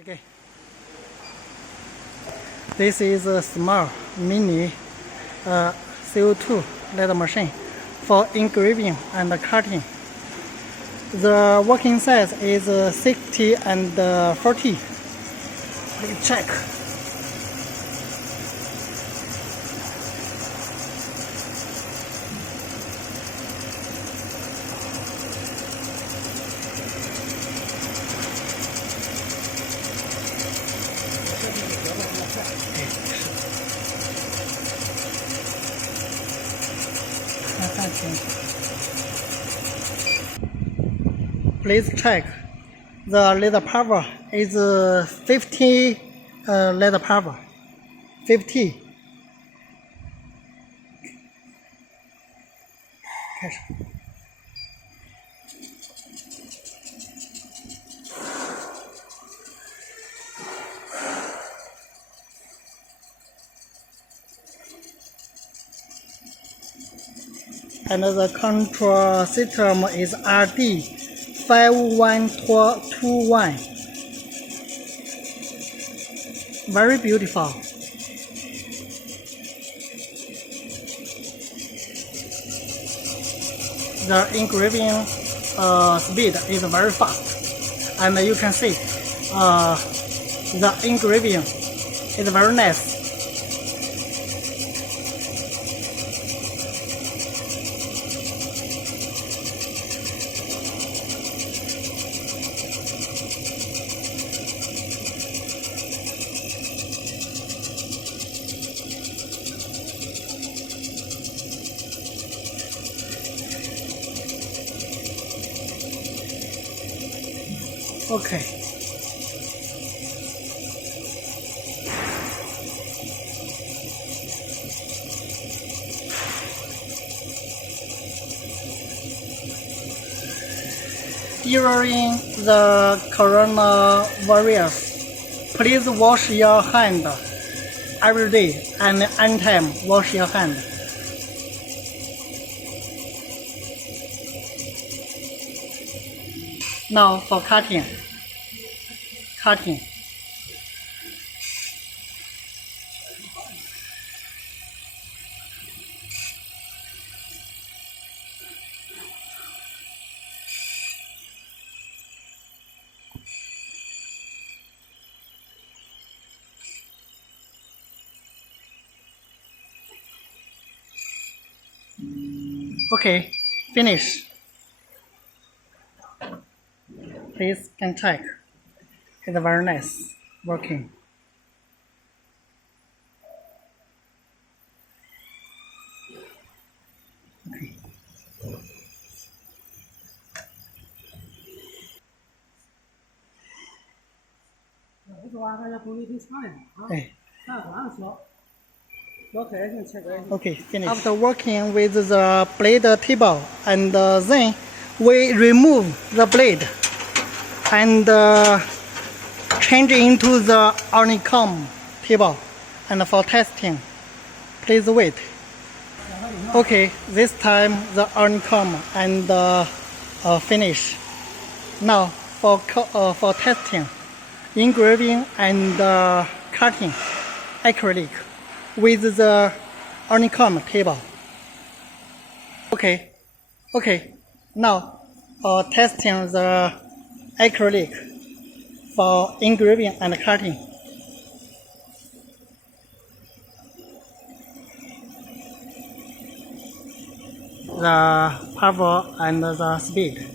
Okay. This is a small mini CO2 leather machine for engraving and cutting. The working size is 60 and 40. Let's check. Please check. The leather power is 50 leather power. 50. 开始。And the control system is RD5121. Very beautiful. The engraving speed is very fast, and you can see the engraving is very nice. Okay. During the coronavirus, please wash your hand every day and anytime wash your hand. Now for cutting. Okay, finish. Please can check. It's very nice working. Okay. Okay, finish. After working with the blade table, and then we remove the blade and change into the honeycomb table, and for testing, please wait. Okay, this time the honeycomb and finish. Now for testing, engraving and cutting acrylic with the honeycomb table. Okay. Now testing the acrylic for engraving and cutting. The power and the speed.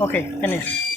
Okay, finish.